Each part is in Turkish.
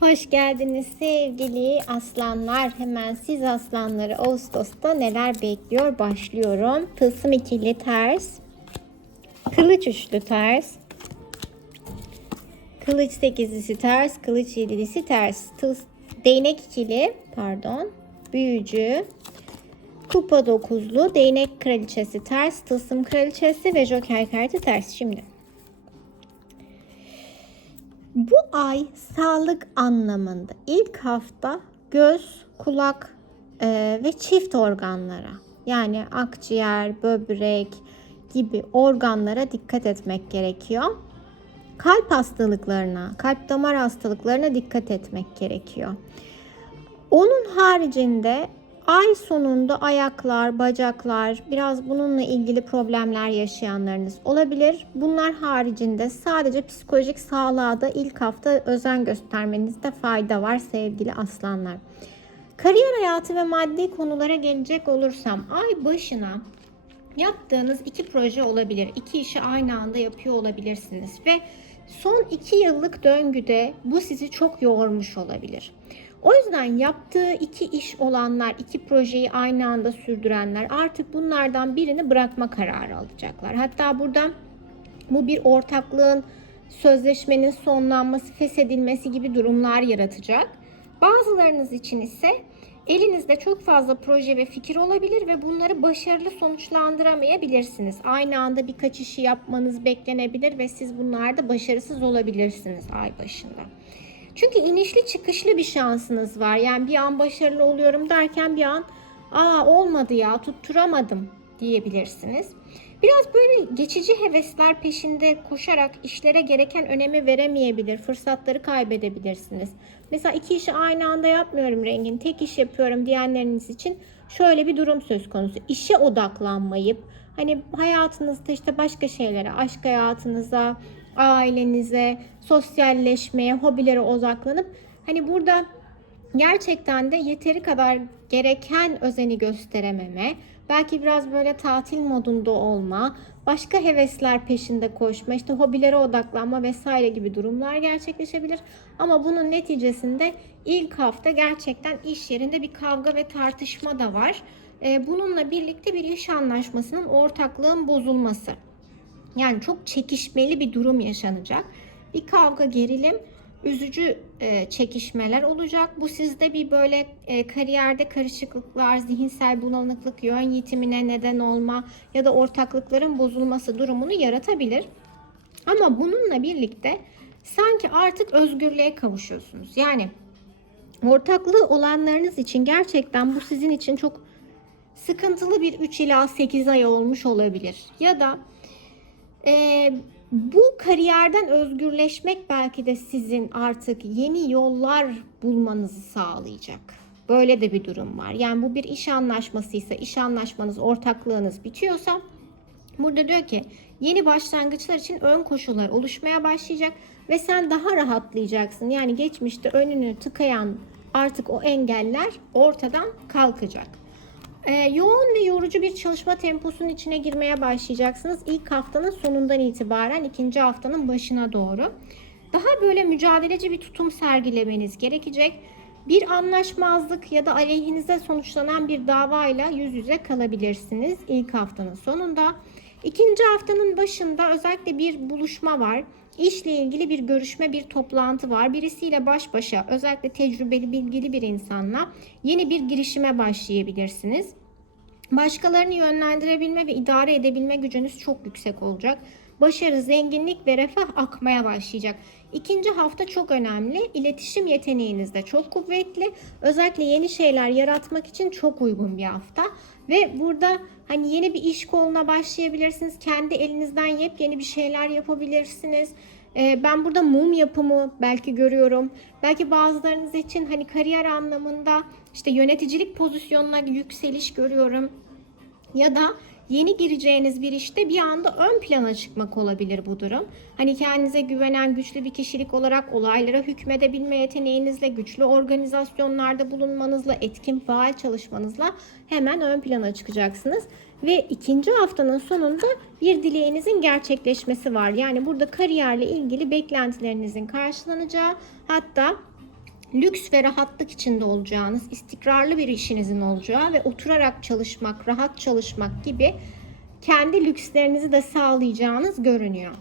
Hoş geldiniz sevgili aslanlar. Hemen siz aslanları Ağustos'ta neler bekliyor başlıyorum. Tılsım ikili ters. Kılıç üçlü ters. Kılıç sekizlisi ters. Kılıç yedilisi ters. Tıls, değnek ikili pardon. Büyücü. Kupa dokuzlu. Değnek kraliçesi ters. Tılsım kraliçesi ve joker kartı ters. Şimdi. Bu ay sağlık anlamında ilk hafta göz, kulak e, ve çift organlara yani akciğer, böbrek gibi organlara dikkat etmek gerekiyor. Kalp hastalıklarına, kalp damar hastalıklarına dikkat etmek gerekiyor. Onun haricinde ay sonunda ayaklar, bacaklar, biraz bununla ilgili problemler yaşayanlarınız olabilir. Bunlar haricinde sadece psikolojik sağlığa da ilk hafta özen göstermenizde fayda var sevgili aslanlar. Kariyer hayatı ve maddi konulara gelecek olursam ay başına yaptığınız iki proje olabilir. İki işi aynı anda yapıyor olabilirsiniz ve son iki yıllık döngüde bu sizi çok yormuş olabilir. O yüzden yaptığı iki iş olanlar, iki projeyi aynı anda sürdürenler artık bunlardan birini bırakma kararı alacaklar. Hatta burada bu bir ortaklığın, sözleşmenin sonlanması, feshedilmesi gibi durumlar yaratacak. Bazılarınız için ise elinizde çok fazla proje ve fikir olabilir ve bunları başarılı sonuçlandıramayabilirsiniz. Aynı anda birkaç işi yapmanız beklenebilir ve siz bunlarda başarısız olabilirsiniz ay başında. Çünkü inişli çıkışlı bir şansınız var. Yani bir an başarılı oluyorum derken bir an aa olmadı ya tutturamadım diyebilirsiniz. Biraz böyle geçici hevesler peşinde koşarak işlere gereken önemi veremeyebilir, fırsatları kaybedebilirsiniz. Mesela iki işi aynı anda yapmıyorum rengin, tek iş yapıyorum diyenleriniz için şöyle bir durum söz konusu. İşe odaklanmayıp hani hayatınızda işte başka şeylere, aşk hayatınıza, ailenize, sosyalleşmeye, hobilere odaklanıp hani burada gerçekten de yeteri kadar gereken özeni gösterememe, belki biraz böyle tatil modunda olma, başka hevesler peşinde koşma, işte hobilere odaklanma vesaire gibi durumlar gerçekleşebilir. Ama bunun neticesinde ilk hafta gerçekten iş yerinde bir kavga ve tartışma da var. Bununla birlikte bir iş anlaşmasının ortaklığın bozulması. Yani çok çekişmeli bir durum yaşanacak. Bir kavga, gerilim, üzücü e, çekişmeler olacak. Bu sizde bir böyle e, kariyerde karışıklıklar, zihinsel bulanıklık, yön yitimine neden olma ya da ortaklıkların bozulması durumunu yaratabilir. Ama bununla birlikte sanki artık özgürlüğe kavuşuyorsunuz. Yani ortaklığı olanlarınız için gerçekten bu sizin için çok sıkıntılı bir 3 ila 8 ay olmuş olabilir. Ya da e, bu kariyerden özgürleşmek belki de sizin artık yeni yollar bulmanızı sağlayacak. Böyle de bir durum var. Yani bu bir iş anlaşmasıysa, iş anlaşmanız, ortaklığınız bitiyorsa burada diyor ki yeni başlangıçlar için ön koşullar oluşmaya başlayacak ve sen daha rahatlayacaksın. Yani geçmişte önünü tıkayan artık o engeller ortadan kalkacak. Ee, yoğun ve yorucu bir çalışma temposunun içine girmeye başlayacaksınız. İlk haftanın sonundan itibaren ikinci haftanın başına doğru. Daha böyle mücadeleci bir tutum sergilemeniz gerekecek. Bir anlaşmazlık ya da aleyhinize sonuçlanan bir davayla yüz yüze kalabilirsiniz ilk haftanın sonunda. İkinci haftanın başında özellikle bir buluşma var. İşle ilgili bir görüşme, bir toplantı var. Birisiyle baş başa, özellikle tecrübeli, bilgili bir insanla yeni bir girişime başlayabilirsiniz. Başkalarını yönlendirebilme ve idare edebilme gücünüz çok yüksek olacak. Başarı, zenginlik ve refah akmaya başlayacak. İkinci hafta çok önemli. İletişim yeteneğiniz de çok kuvvetli. Özellikle yeni şeyler yaratmak için çok uygun bir hafta. Ve burada hani yeni bir iş koluna başlayabilirsiniz. Kendi elinizden yepyeni bir şeyler yapabilirsiniz. Ee, ben burada mum yapımı belki görüyorum. Belki bazılarınız için hani kariyer anlamında işte yöneticilik pozisyonuna yükseliş görüyorum. Ya da yeni gireceğiniz bir işte bir anda ön plana çıkmak olabilir bu durum. Hani kendinize güvenen güçlü bir kişilik olarak olaylara hükmedebilme yeteneğinizle, güçlü organizasyonlarda bulunmanızla, etkin faal çalışmanızla hemen ön plana çıkacaksınız. Ve ikinci haftanın sonunda bir dileğinizin gerçekleşmesi var. Yani burada kariyerle ilgili beklentilerinizin karşılanacağı hatta lüks ve rahatlık içinde olacağınız, istikrarlı bir işinizin olacağı ve oturarak çalışmak, rahat çalışmak gibi kendi lükslerinizi de sağlayacağınız görünüyor.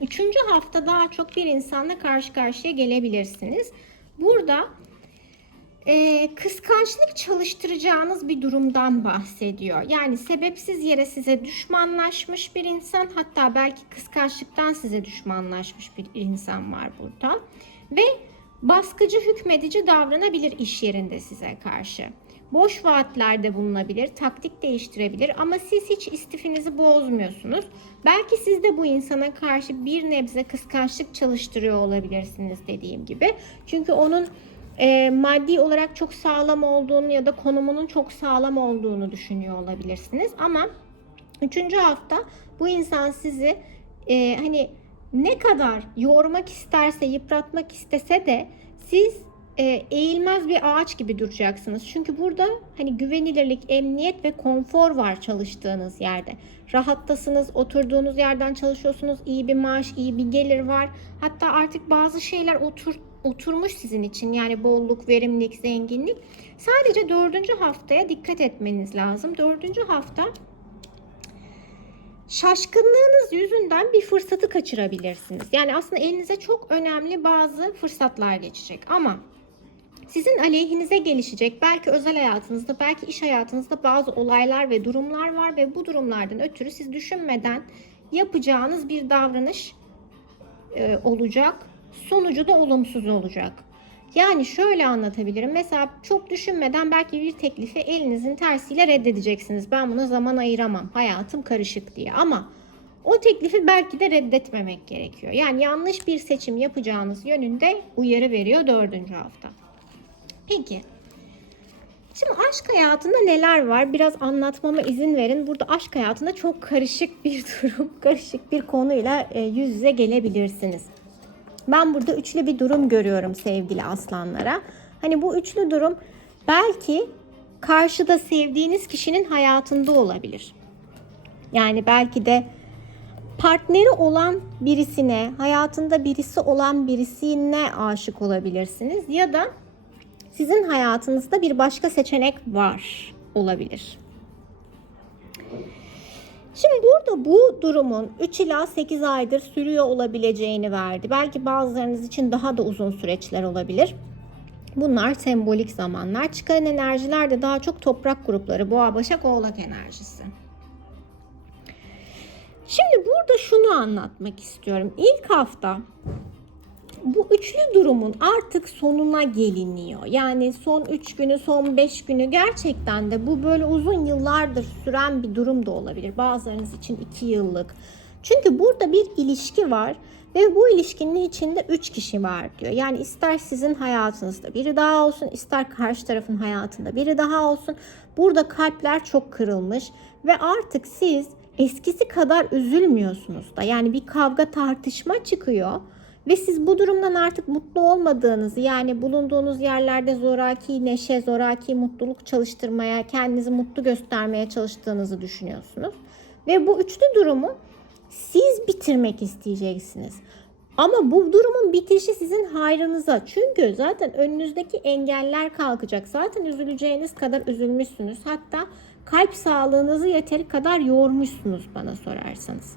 Üçüncü hafta daha çok bir insanla karşı karşıya gelebilirsiniz. Burada e, kıskançlık çalıştıracağınız bir durumdan bahsediyor. Yani sebepsiz yere size düşmanlaşmış bir insan hatta belki kıskançlıktan size düşmanlaşmış bir insan var burada. Ve baskıcı hükmedici davranabilir iş yerinde size karşı. Boş vaatlerde bulunabilir, taktik değiştirebilir ama siz hiç istifinizi bozmuyorsunuz. Belki siz de bu insana karşı bir nebze kıskançlık çalıştırıyor olabilirsiniz dediğim gibi. Çünkü onun e, maddi olarak çok sağlam olduğunu ya da konumunun çok sağlam olduğunu düşünüyor olabilirsiniz. Ama üçüncü hafta bu insan sizi e, hani ne kadar yormak isterse, yıpratmak istese de siz e, eğilmez bir ağaç gibi duracaksınız. Çünkü burada hani güvenilirlik, emniyet ve konfor var çalıştığınız yerde. Rahattasınız, oturduğunuz yerden çalışıyorsunuz, iyi bir maaş, iyi bir gelir var. Hatta artık bazı şeyler otur, oturmuş sizin için. Yani bolluk, verimlilik, zenginlik. Sadece dördüncü haftaya dikkat etmeniz lazım. Dördüncü hafta şaşkınlığınız yüzünden bir fırsatı kaçırabilirsiniz. Yani aslında elinize çok önemli bazı fırsatlar geçecek ama sizin aleyhinize gelişecek belki özel hayatınızda belki iş hayatınızda bazı olaylar ve durumlar var ve bu durumlardan ötürü siz düşünmeden yapacağınız bir davranış e, olacak. Sonucu da olumsuz olacak. Yani şöyle anlatabilirim. Mesela çok düşünmeden belki bir teklifi elinizin tersiyle reddedeceksiniz. Ben buna zaman ayıramam. Hayatım karışık diye. Ama o teklifi belki de reddetmemek gerekiyor. Yani yanlış bir seçim yapacağınız yönünde uyarı veriyor dördüncü hafta. Peki. Şimdi aşk hayatında neler var? Biraz anlatmama izin verin. Burada aşk hayatında çok karışık bir durum, karışık bir konuyla e, yüz yüze gelebilirsiniz. Ben burada üçlü bir durum görüyorum sevgili aslanlara. Hani bu üçlü durum belki karşıda sevdiğiniz kişinin hayatında olabilir. Yani belki de partneri olan birisine, hayatında birisi olan birisine aşık olabilirsiniz ya da sizin hayatınızda bir başka seçenek var olabilir. Şimdi burada bu durumun 3 ila 8 aydır sürüyor olabileceğini verdi. Belki bazılarınız için daha da uzun süreçler olabilir. Bunlar sembolik zamanlar. Çıkan enerjiler de daha çok toprak grupları. Boğa, Başak, Oğlak enerjisi. Şimdi burada şunu anlatmak istiyorum. İlk hafta bu üçlü durumun artık sonuna geliniyor. Yani son 3 günü, son 5 günü gerçekten de bu böyle uzun yıllardır süren bir durum da olabilir. Bazılarınız için 2 yıllık. Çünkü burada bir ilişki var ve bu ilişkinin içinde 3 kişi var diyor. Yani ister sizin hayatınızda biri daha olsun, ister karşı tarafın hayatında biri daha olsun. Burada kalpler çok kırılmış ve artık siz eskisi kadar üzülmüyorsunuz da. Yani bir kavga tartışma çıkıyor ve siz bu durumdan artık mutlu olmadığınızı yani bulunduğunuz yerlerde zoraki neşe, zoraki mutluluk çalıştırmaya, kendinizi mutlu göstermeye çalıştığınızı düşünüyorsunuz. Ve bu üçlü durumu siz bitirmek isteyeceksiniz. Ama bu durumun bitişi sizin hayrınıza. Çünkü zaten önünüzdeki engeller kalkacak. Zaten üzüleceğiniz kadar üzülmüşsünüz. Hatta kalp sağlığınızı yeteri kadar yormuşsunuz bana sorarsanız.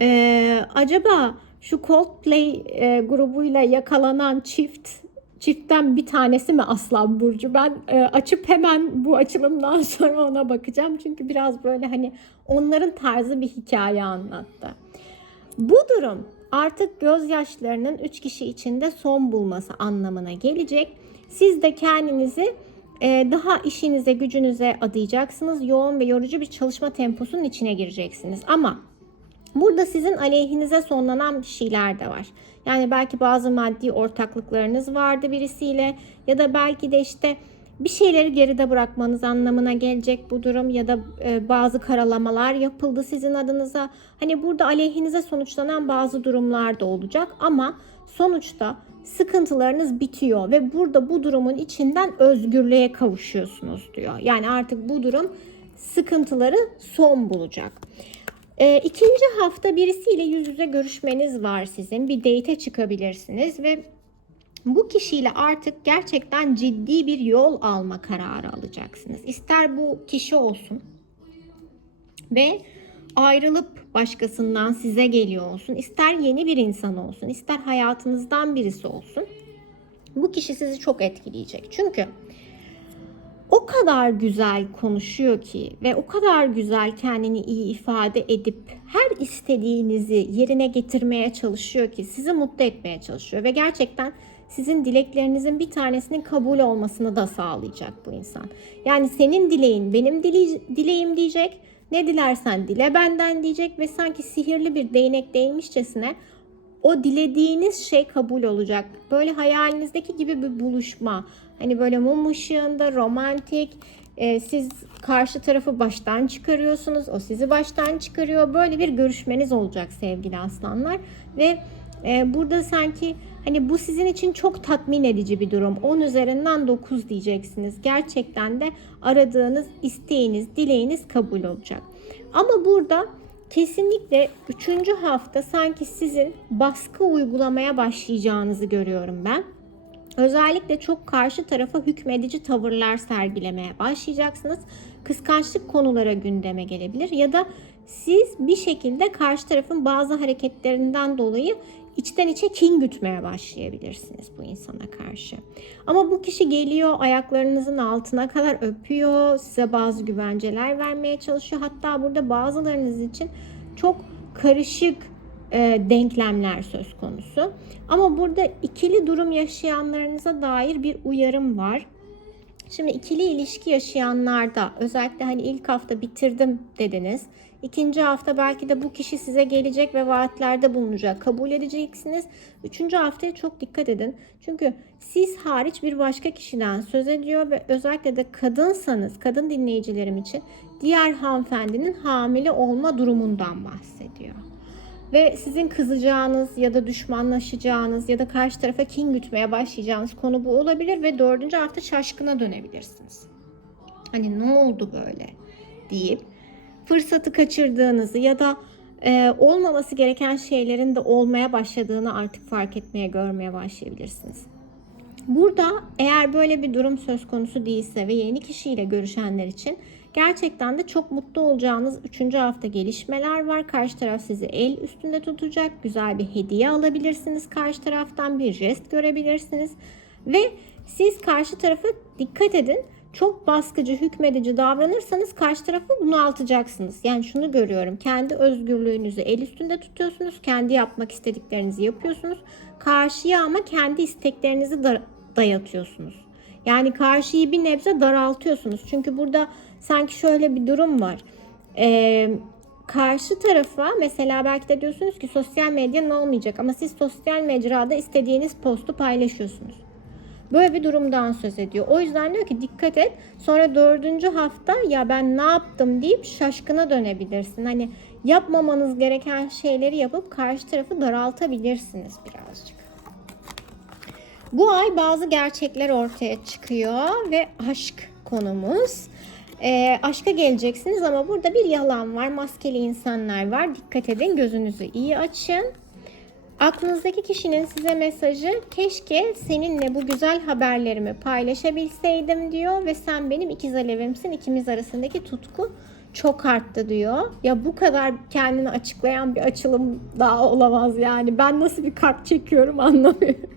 Ee, acaba şu Coldplay e, grubuyla yakalanan çift çiftten bir tanesi mi Aslan Burcu? Ben e, açıp hemen bu açılımdan sonra ona bakacağım. Çünkü biraz böyle hani onların tarzı bir hikaye anlattı. Bu durum artık gözyaşlarının 3 kişi içinde son bulması anlamına gelecek. Siz de kendinizi e, daha işinize, gücünüze adayacaksınız. Yoğun ve yorucu bir çalışma temposunun içine gireceksiniz. Ama Burada sizin aleyhinize sonlanan bir şeyler de var. Yani belki bazı maddi ortaklıklarınız vardı birisiyle ya da belki de işte bir şeyleri geride bırakmanız anlamına gelecek bu durum ya da e, bazı karalamalar yapıldı sizin adınıza. Hani burada aleyhinize sonuçlanan bazı durumlar da olacak ama sonuçta sıkıntılarınız bitiyor ve burada bu durumun içinden özgürlüğe kavuşuyorsunuz diyor. Yani artık bu durum sıkıntıları son bulacak. E, ikinci hafta birisiyle yüz yüze görüşmeniz var sizin. Bir date çıkabilirsiniz ve bu kişiyle artık gerçekten ciddi bir yol alma kararı alacaksınız. İster bu kişi olsun ve ayrılıp başkasından size geliyor olsun, ister yeni bir insan olsun, ister hayatınızdan birisi olsun. Bu kişi sizi çok etkileyecek. Çünkü kadar güzel konuşuyor ki ve o kadar güzel kendini iyi ifade edip her istediğinizi yerine getirmeye çalışıyor ki sizi mutlu etmeye çalışıyor ve gerçekten sizin dileklerinizin bir tanesinin kabul olmasını da sağlayacak bu insan. Yani senin dileğin benim dile- dileğim diyecek. Ne dilersen dile benden diyecek ve sanki sihirli bir değnek değmişçesine o dilediğiniz şey kabul olacak. Böyle hayalinizdeki gibi bir buluşma. Hani böyle mum ışığında romantik. e, siz karşı tarafı baştan çıkarıyorsunuz. O sizi baştan çıkarıyor. Böyle bir görüşmeniz olacak sevgili aslanlar. Ve e, burada sanki hani bu sizin için çok tatmin edici bir durum. 10 üzerinden 9 diyeceksiniz. Gerçekten de aradığınız isteğiniz, dileğiniz kabul olacak. Ama burada kesinlikle 3. hafta sanki sizin baskı uygulamaya başlayacağınızı görüyorum ben. Özellikle çok karşı tarafa hükmedici tavırlar sergilemeye başlayacaksınız. Kıskançlık konulara gündeme gelebilir ya da siz bir şekilde karşı tarafın bazı hareketlerinden dolayı içten içe kin gütmeye başlayabilirsiniz bu insana karşı. Ama bu kişi geliyor ayaklarınızın altına kadar öpüyor, size bazı güvenceler vermeye çalışıyor. Hatta burada bazılarınız için çok karışık e, denklemler söz konusu. Ama burada ikili durum yaşayanlarınıza dair bir uyarım var. Şimdi ikili ilişki yaşayanlarda özellikle hani ilk hafta bitirdim dediniz. İkinci hafta belki de bu kişi size gelecek ve vaatlerde bulunacak. Kabul edeceksiniz. Üçüncü haftaya çok dikkat edin. Çünkü siz hariç bir başka kişiden söz ediyor ve özellikle de kadınsanız, kadın dinleyicilerim için diğer hanımefendinin hamile olma durumundan bahsediyor. Ve sizin kızacağınız ya da düşmanlaşacağınız ya da karşı tarafa kin gütmeye başlayacağınız konu bu olabilir ve dördüncü hafta şaşkına dönebilirsiniz. Hani ne oldu böyle deyip fırsatı kaçırdığınızı ya da e, olmaması gereken şeylerin de olmaya başladığını artık fark etmeye, görmeye başlayabilirsiniz. Burada eğer böyle bir durum söz konusu değilse ve yeni kişiyle görüşenler için gerçekten de çok mutlu olacağınız 3. hafta gelişmeler var. Karşı taraf sizi el üstünde tutacak. Güzel bir hediye alabilirsiniz karşı taraftan. Bir jest görebilirsiniz. Ve siz karşı tarafa dikkat edin. Çok baskıcı, hükmedici davranırsanız karşı tarafı bunaltacaksınız. Yani şunu görüyorum. Kendi özgürlüğünüzü el üstünde tutuyorsunuz. Kendi yapmak istediklerinizi yapıyorsunuz. Karşıya ama kendi isteklerinizi da dayatıyorsunuz. Yani karşıyı bir nebze daraltıyorsunuz. Çünkü burada sanki şöyle bir durum var. Ee, karşı tarafa mesela belki de diyorsunuz ki sosyal medyanın olmayacak ama siz sosyal mecrada istediğiniz postu paylaşıyorsunuz. Böyle bir durumdan söz ediyor. O yüzden diyor ki dikkat et. Sonra dördüncü hafta ya ben ne yaptım deyip şaşkına dönebilirsin. Hani yapmamanız gereken şeyleri yapıp karşı tarafı daraltabilirsiniz birazcık. Bu ay bazı gerçekler ortaya çıkıyor ve aşk konumuz. E, aşka geleceksiniz ama burada bir yalan var. Maskeli insanlar var. Dikkat edin gözünüzü iyi açın. Aklınızdaki kişinin size mesajı keşke seninle bu güzel haberlerimi paylaşabilseydim diyor ve sen benim ikiz alevimsin. İkimiz arasındaki tutku çok arttı diyor. Ya bu kadar kendini açıklayan bir açılım daha olamaz yani. Ben nasıl bir kart çekiyorum anlamıyorum.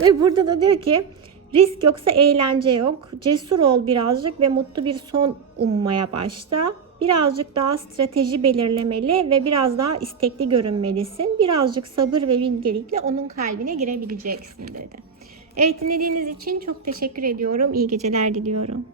ve burada da diyor ki risk yoksa eğlence yok. Cesur ol birazcık ve mutlu bir son ummaya başla. Birazcık daha strateji belirlemeli ve biraz daha istekli görünmelisin. Birazcık sabır ve bilgelikle onun kalbine girebileceksin dedi. Evet dinlediğiniz için çok teşekkür ediyorum. İyi geceler diliyorum.